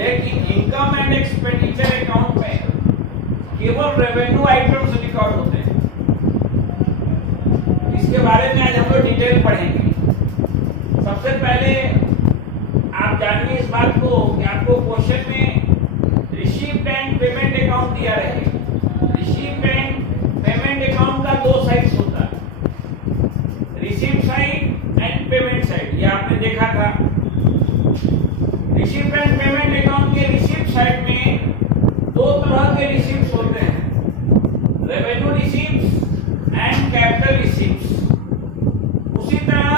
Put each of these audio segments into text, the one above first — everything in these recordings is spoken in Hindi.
लेकिन इनकम एंड एक्सपेंडिचर अकाउंट में केवल रेवेन्यू आइटम्स रिकॉर्ड होते हैं। इसके बारे में आज हम लोग डिटेल पढ़ेंगे। सबसे पहले आप जानिए इस बात को कि आपको क्वेश्चन में रिसीव्ड एंड पेमेंट अकाउंट दिया रहे। रिसीव्ड एंड पेमेंट अकाउंट का दो साइड्स होता है, received side and payment side. ये आपने देखा था। रिसीव्ड एंड पेमेंट अकाउंट के रिसीव्ड साइड में दो तरह के रिसीव्ड्स होते हैं, रेवेन्यू रिसीव्ड्स एंड कैपिटल रिसीव्ड्स। उसी तरह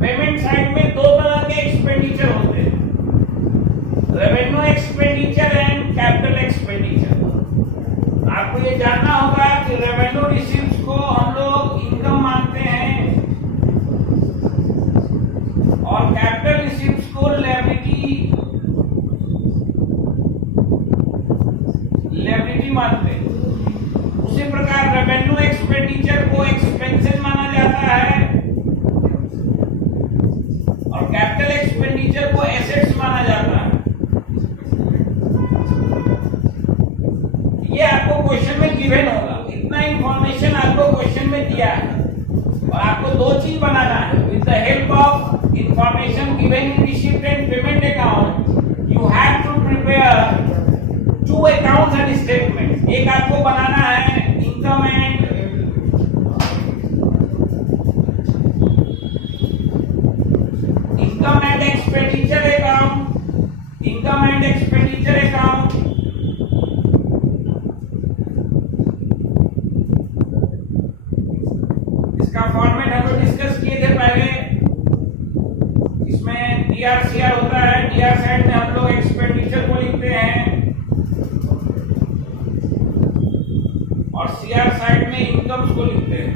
पेमेंट साइड में दो तरह के एक्सपेंडिचर होते हैं, revenue expenditure and capital expenditure. आपको ये जानना होगा कि रेवेन्यू रिसीव्ड्स को हम लोग इनकम मानते हैं और कैपिटल रिसीव्ड्स को लायबिलिटी मानते हैं। उसी प्रकार रेवेन्यू एक्सपेंडिचर को एक्सपेंसेस माना जाता है और कैपिटल एक्सपेंडिचर को एसेट्स माना जाता है। ये आपको क्वेश्चन में गिवन होगा, इतना इंफॉर्मेशन आपको क्वेश्चन में दिया है और आपको दो चीज बनाना है। With the help of information given in received and payment account you have to prepare two accounts and statement. एक आपको बनाना है income and expenditure account, income and expenditure account. इसका फॉर्मेट हम लोग डिस्कस किए थे पहले। इसमें डीआर होता है, डीआर साइड में हम लोग एक्सपेंडिचर को लिखते हैं और सीआर साइड में इनकम्स को लिखते हैं।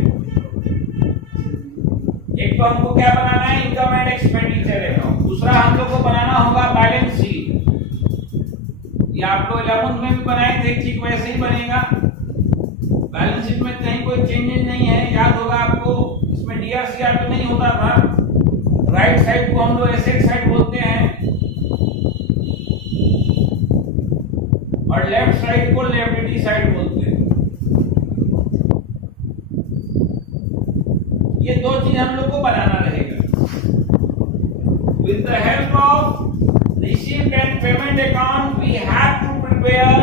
एक तो हमको क्या बनाना है, इनकम एंड एक्सपेंडिचर अकाउंट। दूसरा हम लोग को बनाना होगा बैलेंस शीट। ये आप लोग 11th में भी बनाए थे, ठीक वैसे ही बनेगा। बैलेंस शीट में कहीं कोई चेंजेस नहीं है, याद होगा आपको। इसमें डीआर सीआर तो नहीं होता था। राइट साइड को हम लोग एसेट साइड बोलते हैं और लेफ्ट साइड को लायबिलिटी साइड बोलते हैं। ये दो चीज हम लोग को बनाना रहेगा। With the help of received and payment account, we have to prepare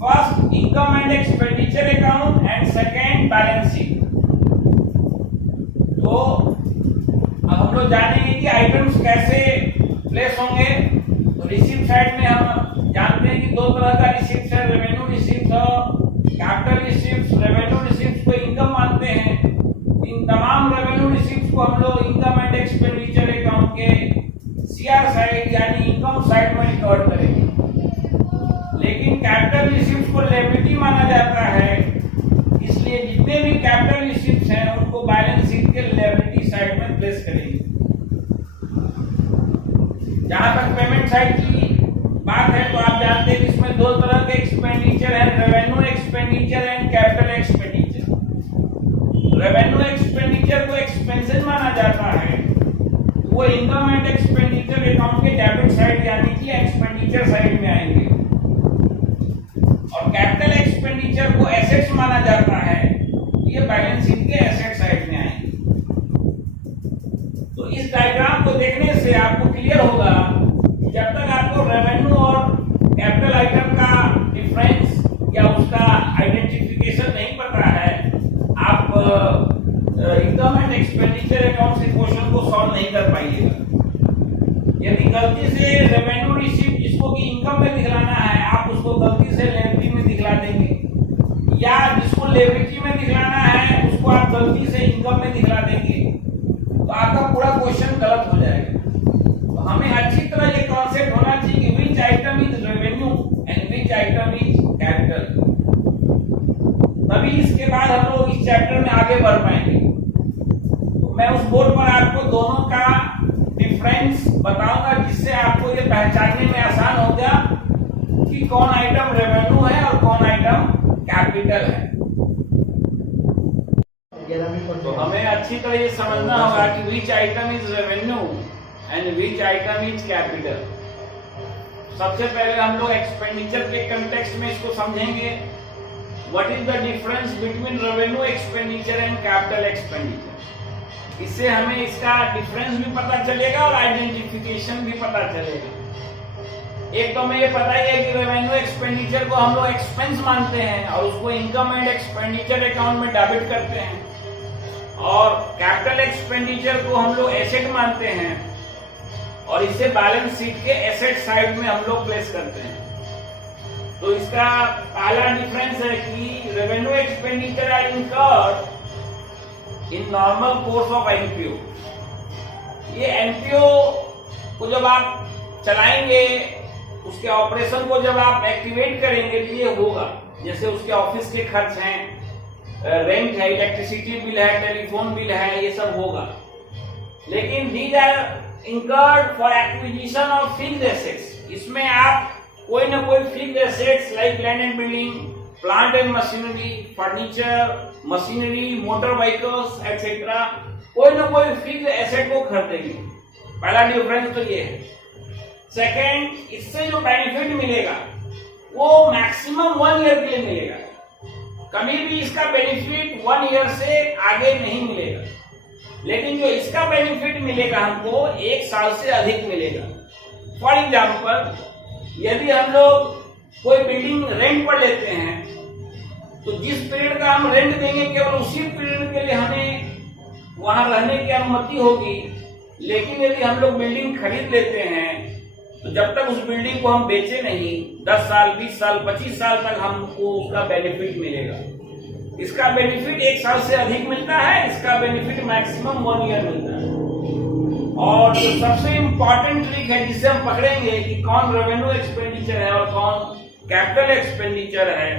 first income and expenditure account and second balance sheet. तो अब हम लोग जानेंगे कि आइटम्स कैसे प्लेस होंगे। तो रिसीव साइड में हम जानते हैं कि दो तरह का रिसीव्स है, रेवेन्यू रिसीव्स और कैपिटल रिसीव्स। रेवेन्यू रिसीव्स को इनकम मानते हैं। इन तमाम रेवेन्यू रिसीव्स को हम लोग इनकम एंड एक्सपेंडिचर अकाउंट के सीआर साइड यानी इनकम साइड में रिकॉर्ड करेंगे। लेकिन कैपिटल रिसीव्स को लायबिलिटी माना जाता है, इसलिए जितने भी कैपिटल रिसीव्स हैं उनको बैलेंस शीट के लायबिलिटी साइड में प्लेस करेंगे। जहां तक पेमेंट साइड की बात है तो आप जानते हैं कि इसमें दो तरह के एक्सपेंडिचर है, revenue expenditure and capital expenditure. Revenue expenditure को एक्सपेंसेस माना जाता है, वो इनकम एंड एक्सपेंडिचर अकाउंट के डेबिट साइड यानी कि एक्सपेंडिचर साइड में आएंगे और कैपिटल एक्सपेंडिचर को एसेट्स माना जाता है, ये बैलेंस शीट के एसेट साइड में आएंगे। तो इस डायग्राम को देखने से आपको क्लियर होगा कि जब तक आपको रेवेन्यू और कैपिटल आइटम का डिफरेंस या उसका आइडेंटिफिकेशन नहीं पता है, आप इनकम एंड एक्सपेंडिचर अकाउंट से क्वेश्चन को सॉल्व नहीं कर पाइएगा। यदि गलती से रेवेन्यू रिसीव्ड जिसको कि इनकम में दिखलाना है, आप उसको गलती से लायबिलिटी में दिखला देंगे, या जिसको लायबिलिटी में दिखलाना है उसको आप गलती से इनकम में दिखला देंगे, तो आपका पूरा क्वेश्चन गलत हो जाएगा। तो हमें अच्छी तरह ये कॉन्सेप्ट होना चाहिए कि विच item is revenue and which item is capital, तभी इसके बाद हम लोग इस चैप्टर में आगे बढ़ पाएंगे। तो मैं उस बोर्ड पर आपको दोनों का डिफरेंस बताऊंगा, जिससे आपको ये पहचानने में आसान होगा कि कौन आइटम रेवेन्यू है और कौन आइटम कैपिटल है। तो हमें अच्छी तरह ये समझना होगा कि विच item is revenue and which item is capital. सबसे पहले हम लोग एक्सपेंडिचर के कंटेक्स्ट में इसको समझेंगे। What is the difference between revenue expenditure and capital expenditure. इससे हमें इसका डिफरेंस भी पता चलेगा और आइडेंटिफिकेशन भी पता चलेगा। एक तो हमें ये पता ही है कि रेवेन्यू एक्सपेंडिचर को हम लोग एक्सपेंस मानते हैं और उसको इनकम एंड एक्सपेंडिचर अकाउंट में डेबिट करते हैं, और कैपिटल एक्सपेंडिचर को हम लोग एसेट मानते हैं और इसे बैलेंस शीट के एसेट साइड में हम लोग प्लेस करते हैं। तो इसका पहला डिफरेंस है कि revenue expenditure are incurred in normal course of NPO. ये एनपीओ को जब आप चलाएंगे, उसके ऑपरेशन को जब आप एक्टिवेट करेंगे तो ये होगा। जैसे उसके ऑफिस के खर्च हैं, रेंट है, इलेक्ट्रिसिटी बिल है, टेलीफोन बिल है, ये सब होगा। लेकिन these are incurred for acquisition of fixed assets। इसमें आप कोई ना कोई fixed assets like land and building, plant and machinery, furniture, machinery, motor vehicles, etc. कोई ना कोई fixed asset को खरीदेंगे। पहला डिफरेंस तो ये है। सेकेंड, इससे जो बेनिफिट मिलेगा वो मैक्सिमम 1 ईयर के लिए मिलेगा। कभी भी इसका बेनिफिट 1 ईयर से आगे नहीं मिलेगा, लेकिन जो इसका बेनिफिट मिलेगा हमको 1 साल से अधिक मिलेगा। फॉर एग्जाम्पल, यदि हम लोग कोई बिल्डिंग रेंट पर लेते हैं तो जिस पीरियड का हम रेंट देंगे केवल उसी पीरियड के लिए हमें वहां रहने की अनुमति होगी। लेकिन यदि हम लोग बिल्डिंग खरीद लेते हैं तो जब तक उस बिल्डिंग को हम बेचे नहीं, 10 साल, 20 साल, 25 साल तक हमको उसका बेनिफिट मिलेगा। इसका बेनिफिट 1 साल से अधिक मिलता है, इसका बेनिफिट मैक्सिमम 1 ईयर मिलता है। और जो सबसे इंपॉर्टेंट ट्रिक है जिसे हम पकड़ेंगे कि कौन रेवेन्यू एक्सपेंडिचर है और कौन कैपिटल एक्सपेंडिचर है,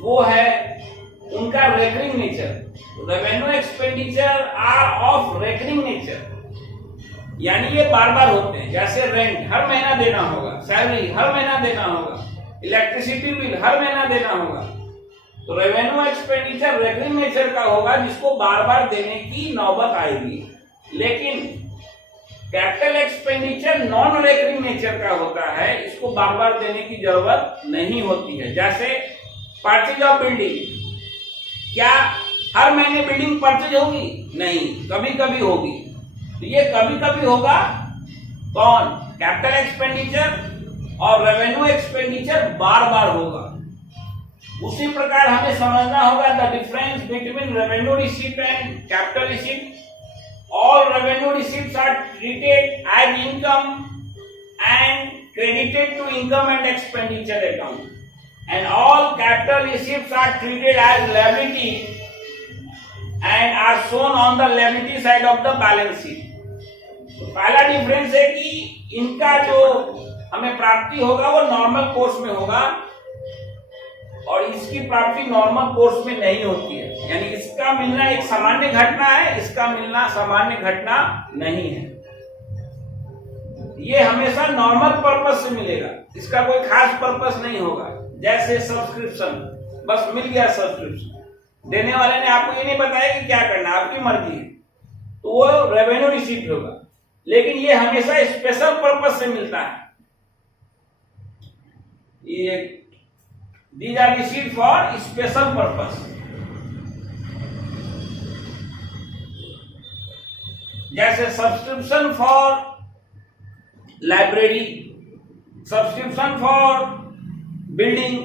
वो है उनका recurring nature. Revenue expenditure are of recurring nature, यानी ये बार बार होते हैं। जैसे रेंट हर महीना देना होगा, सैलरी हर महीना देना होगा, इलेक्ट्रिसिटी बिल हर महीना देना होगा। तो रेवेन्यू एक्सपेंडिचर रेकरिंग नेचर का होगा, जिसको बार बार देने की नौबत आएगी। लेकिन capital expenditure non recurring nature का होता है, इसको बार बार देने की जरूरत नहीं होती है। जैसे परचेज ऑफ बिल्डिंग, क्या हर महीने बिल्डिंग परचेज होगी? नहीं, कभी कभी होगी। तो ये कभी कभी होगा कौन? Capital expenditure. और रेवेन्यू एक्सपेंडिचर बार बार होगा। उसी प्रकार हमें समझना होगा the difference between revenue receipt and capital receipt. All revenue receipts are treated as income and credited to income and expenditure account, and all capital receipts are treated as liability and are shown on the liability side of the balance sheet। तो पहला डिफरेंस है कि इनका जो हमें प्राप्ति होगा वो नॉर्मल कोर्स में होगा और इसकी प्राप्ति नॉर्मल कोर्स में नहीं होती है। यानी इसका मिलना एक सामान्य घटना है, इसका मिलना सामान्य घटना नहीं है। ये हमेशा नॉर्मल पर्पस से मिलेगा, इसका कोई खास पर्पस नहीं होगा। जैसे सब्सक्रिप्शन, बस मिल गया सब्सक्रिप्शन, देने वाले ने आपको ये नहीं बताया कि क्या करना, आपकी मर्जी है, तो वो रेवेन्यू रिसीप्ट होगा। लेकिन ये हमेशा स्पेशल पर्पस से मिलता है। ये These are received for special purpose। जैसे subscription for library, subscription for building,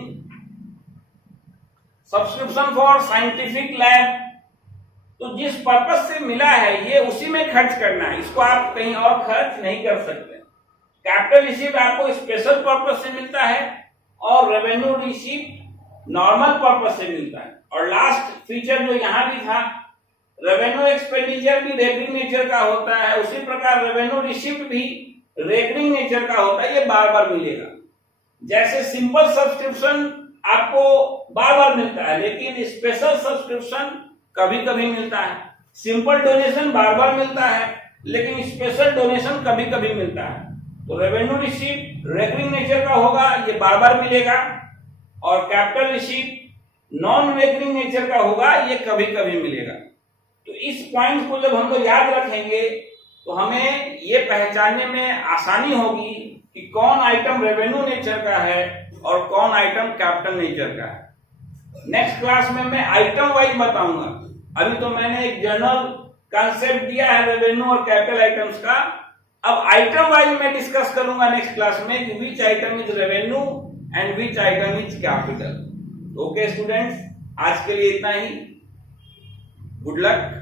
subscription for scientific lab. तो जिस पर्पस से मिला है ये उसी में खर्च करना है, इसको आप कहीं और खर्च नहीं कर सकते। कैपिटल रिसीप्ट आपको स्पेशल पर्पस से मिलता है और रेवेन्यू रिसीप्ट नॉर्मल पर्पस से मिलता है। और लास्ट फीचर जो यहां भी था, रेवेन्यू एक्सपेंडिचर भी रेकरिंग नेचर का होता है, उसी प्रकार रेवेन्यू रिसीप्ट भी रेकरिंग नेचर का होता है, ये बार बार मिलेगा। जैसे सिंपल सब्सक्रिप्शन आपको बार बार मिलता है, लेकिन स्पेशल सब्सक्रिप्शन कभी कभी मिलता है। सिंपल डोनेशन बार बार मिलता है, लेकिन स्पेशल डोनेशन कभी कभी मिलता है। तो रेवेन्यू रिसीप्ट रेकरिंग नेचर का होगा, ये बार बार मिलेगा, और capital receipt non recurring nature का होगा, ये कभी कभी मिलेगा। तो इस पॉइंट को जब हम लोग याद रखेंगे तो हमें ये पहचानने में आसानी होगी कि कौन आइटम रेवेन्यू नेचर का है और कौन आइटम कैपिटल नेचर का है। नेक्स्ट क्लास में मैं आइटम वाइज बताऊंगा। अभी तो मैंने एक जनरल कंसेप्ट दिया है रेवेन्यू और कैपिटल आइटम्स का। अब आइटम वाइज मैं डिस्कस करूंगा नेक्स्ट क्लास में कि विच item is revenue and which item is capital. Okay students, आज के लिए इतना ही। Good luck.